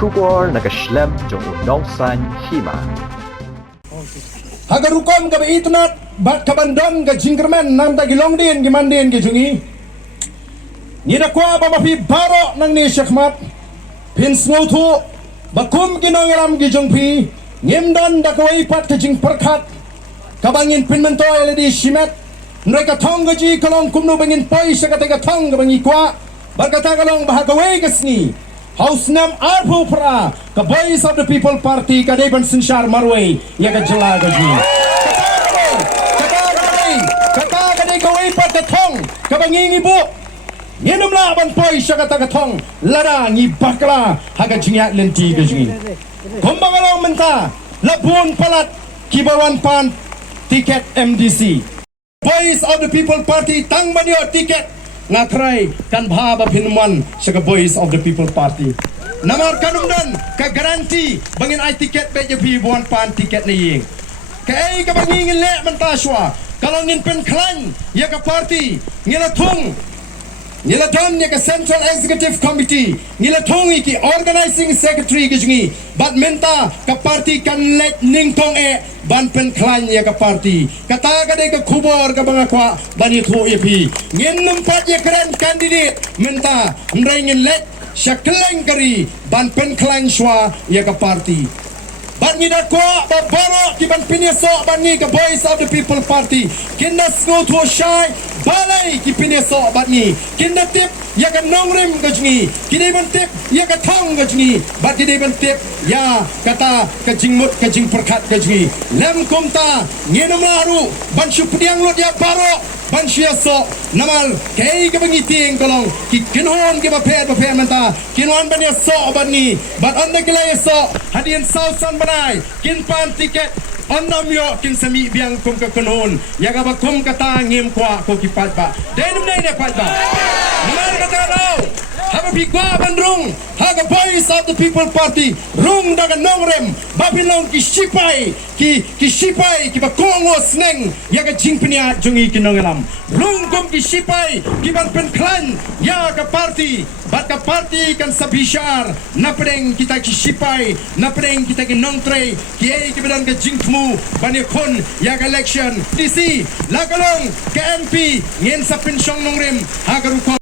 Kubor nagaslem jong unongsan Hima. Hagarukom ka ba itnat bat kabandon ka jingkerman nam tagilong din gimandin ke jungi. Nidakwa ba mapi baro nang ni syakmat pinsngutu bakum ginongalam gijongpi ngimdan dakwai pat ke jing perkat kabangin pinmentoy ledi shimet mereka tong gaji kalong kumno bangin poi syakatega tong bangi kwa berkata kalong bahagawai kesni House Nam Arpu Pra, the Boys of the People Party, Kadeban Sinshar Marway, Yakajala Gaji. Kata kaway pat the tong, Kabangingi Bo, Yenumla Banpoy Shakatagatong, Lara, Ni Bakla, Hagajingat Lenti Gaji. Kumbangalo Menta, Labun Palat, Kibawan Pan, Tiket MDC. Boys of the People Party, Tang Manyo Tiket. Nga Trei kan bahaba pinman sa Boys of the People Party. Namar kanumdan ka garanti bangin ay tiket be jepi buan pan tiket ni ying. Kay ka bangingin le menta Shuwa kalau ngin Pynkhlaiñ ya ka party ngilatung nilaton ya ka Central Executive Committee nilatung iki organizing secretary gijngi bat menta ka party kan let ning tong ban Pynkhlaiñ ya ka party kata ka de ka kubor ka banga kwa bani thu epi ngin numpat ya keren candidate menta mrengin let syaklang kari ban Pynkhlaiñ Shuwa ya ka party ban ngida kwa babaro ki ban pineso ban ngi ka Boys of the People Party kinda snow to shy balai ki pineso ban ngi kinda tip ya ka nongrim gajngi kini ban tip ya ka thong gajngi bat kini ban tip ya kata ka jingmut ka jing perkat gajngi lem kumta nginum laru ban syupdiang lut ya baro ban syiaso namal kay ka bangiting kolong ki kinhon ki bapet menta kinhon ban ya so ban ngi bat on the glay so hadin sausan banai kin pan tiket annam yo kin sami biang kum ka kunhon ya ka bakum kata ngim kwa ko ki pat ba denum nei ne pat ba namar kata raw haba bigwa bandrung haga Boys of the People Party rung daga nongrem babilong ki sipai ki bakongo Seng ya ka jingpnia jungi kinongelam rung kum ki sipai ki ban Pynkhlaiñ ya ka party bat ka party kan sabishar napdeng kita ki sipai napdeng kita ki nongtrei ki ai ki badan ka jingtmu bani kon ya ka election DC lakalong ka MP ngin sa pensyong nongrem haga